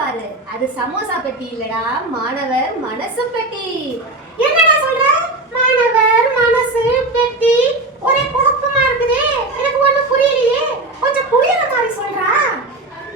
பாரு, அது சமோசா பெட்டி இல்லடா, மாணவர் மனசு பெட்டி. என்னடா சொல்ற? மாணவர் மனசு பெட்டி ஒரே குழப்பமா இருக்குதே. எனக்கு ஒண்ணும் புரியலையே. கொஞ்சம் புரியுற மாதிரி சொல்றா.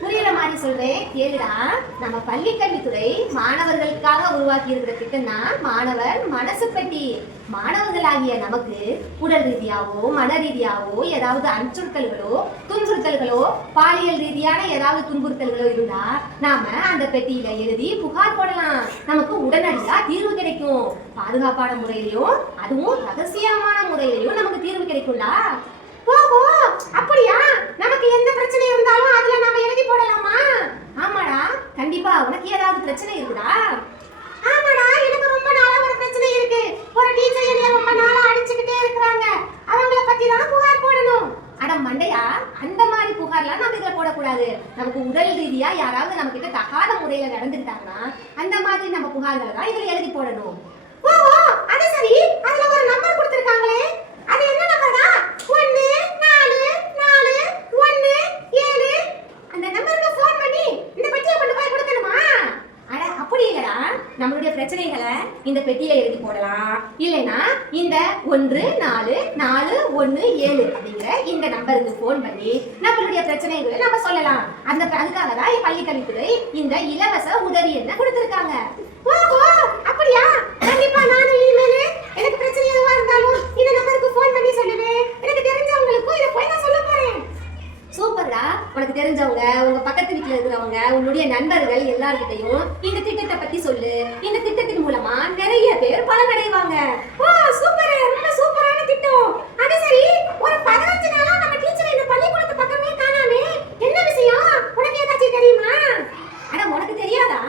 புரியுற மாதிரி சொல்றேன், கேளுடா. நம்ம பள்ளிக்கல்வித்துறை மாணவர்களுக்காக உருவாக்கி இருக்கிற திட்டம் தான் மாணவர் மனசு பெட்டி. மாணவர்களாகிய நமக்கு உடல் ரீதியாவோ மன ரீதியாவோ ஏதாவது அச்சுறுத்தல்களோ துன்புறுத்தல்களோ பாலியல் ரீதியான ஏதாவது துன்புறுத்தல்களோ இருந்தா நாம அந்த பெட்டியில எழுதி புகார் போடலாம். நமக்கு உடனடியா தீர்வு கிடைக்கும். பாதுகாப்பான முறையிலையும் அதுவும் ரகசியமான முறையிலையும் நமக்கு தீர்வு கிடைக்கும்டா. ஓஹோ, அப்படியா? நமக்கு எந்த பிரச்சனை இருந்தாலும் அதுல நாம எழுதி போடலாமா? ஆமாடா, கண்டிப்பா. உனக்கு ஏதாவது பிரச்சனை இருக்குதா? ஆமாடா, எனக்கு ரொம்ப நாளா ஒரு பிரச்சனை இருக்கு. ஒரு டீச்சர் என்னை ரொம்ப நாளா அடிச்சுக்கிட்டே இருக்காங்க. அவங்கள பத்தி தான் புகார் போடணும். அட மண்டையா, அந்த மாதிரி புகார்லாம் நம்ம இதுல போடக்கூடாது. நமக்கு உடல் ரீதியா யாராவது நம்ம கிட்ட தகாத முறையில நடந்துக்கிட்டாங்கன்னா அந்த மாதிரி நம்ம புகார்களை தான் இதுல எழுதி போடணும். ஓஹோ, அது சரி. அதுல ஒரு நம்பர் கொடுத்திருக்காங்களே, அது என்ன நம்பர்டா? 144117. அந்த நம்பருக்கு ஃபோன் பண்ணி இந்த பெட்டியை கொண்டு போய் கொடுக்கணுமா? அட அப்படி இல்லடா, நம்மளுடைய பிரச்சனைகளை இந்த பெட்டியில எழுதி போடலாம். இல்லைன்னா இந்த 144117 அப்படிங்கிற இந்த நம்பருக்கு போன் பண்ணி நம்மளுடைய பிரச்சனைகளை நம்ம சொல்லலாம். அதுக்காக தான் பள்ளிக்கல்வித்துறை இந்த இலவச உதவி எண்ணை கொடுத்திருக்காங்க. ஓஹோ, அப்படியா? கண்டிப்பா நானும் இனிமேல் எனக்கு பிரச்சனை எதுவா இருந்தாலும் இந்த நம்பருக்கு ஃபோன் பண்ணி சொல்லுவேன். எனக்கு தெரிஞ்சவங்களுக்கும் இதை போய் நான் சொல்ல போறேன். சூப்பர்டா. உனக்கு தெரிஞ்சவங்க, உங்க பக்கத்து வீட்டுல இருக்கிறவங்க, உன்னுடைய நண்பர்கள் எல்லார்கிட்டையும் இந்த திட்டத்தை பத்தி சொல்லு. இந்த திட்டத்தின் மூலமா நிறைய பேர் பலனடைவாங்க. ஓ சூப்பர், ரொம்ப சூப்பரான திட்டம். அது சரி, ஒரு 15 நாளா நம்ம டீச்சர் இந்த பள்ளிக்கூடத்து பக்கமே காணாமே. என்ன விஷயம்? உனக்கு ஏதாச்சும் தெரியுமா? ஆனா உனக்கு தெரியாதா?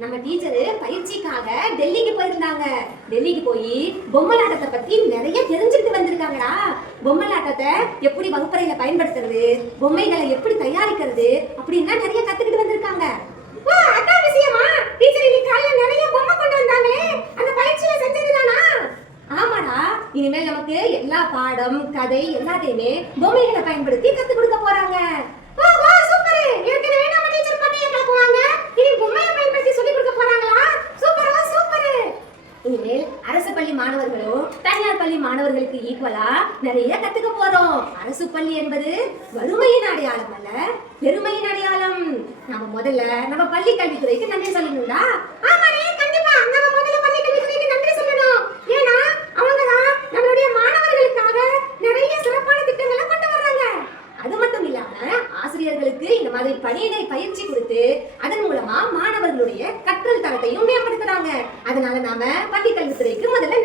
நம்ம டீச்சர் பயிற்சிக்காக டெல்லிக்கு போயிருந்தாங்க. டெல்லிக்கு போய் பொம்மலாட்டத்தை பத்தி நிறைய தெரிஞ்சுக்கிட்டு வந்திருக்காங்கடா. பொம்மலாட்டத்தை எப்படி வகுப்பறையில பயன்படுத்துறது, பொம்மைகளை எப்படி தயாரிக்கிறது அப்படின்னா நிறைய கத்துக்கிட்டு வந்திருக்காங்க. ஓ அதான் விஷயமா? டீச்சர் இன்னைக்கு காலையில நிறைய பொம்மை கொண்டு வந்தாங்களே, அந்த பயிற்சியை செஞ்சதுதானா? ஆமாடா, இனிமேல் நமக்கு எல்லா பாடம் கதை எல்லாத்தையுமே பொம்மைகளை பயன்படுத்தி கத்து கொடுக்க போறாங்க. ஓஹோ சூப்பர். ஏற்கனவே நம்ம டீச்சர் பண்ணியே கலக்குவாங்க, இனி பொம்மையை பயன்படுத்தி சொல்லி கொடுக்க போறாங்களா? சூப்பரா சூப்பர். இனிமேல் அரசு பள்ளி மாணவர்களும் தனியார் பள்ளி மாணவர்களுக்கு ஈக்குவலா நிறைய கத்துக்க போறோம். அரசு பள்ளி என்பது வறுமையின் அடையாளம் அல்ல, பெருமையின் அடையாளம். நம்ம முதல்ல நம்ம பள்ளி கல்வித்துறைக்கு நன்றி சொல்லணும்டா. ஆமாடே, கண்டிப்பா நம்ம முதல்ல பள்ளி கல்வித்துறைக்கு நன்றி சொல்லணும். ஏன்னா அவங்க தான் நம்மளுடைய மாணவர்களுக்காக நிறைய சிறப்பான திட்டங்களை கொண்டு வர்றாங்க. அது மட்டும் இல்லாம ஆசிரியர்களுக்கு இந்த மாதிரி பணியிடை பயிற்சி கொடுத்து அதன் மூலமா மாணவர்களுடைய கற்றல் தரத்தையும் மேம்படுத்துறாங்க. அதனால நாம பள்ளி கல்வித்துறைக்கு முதல்ல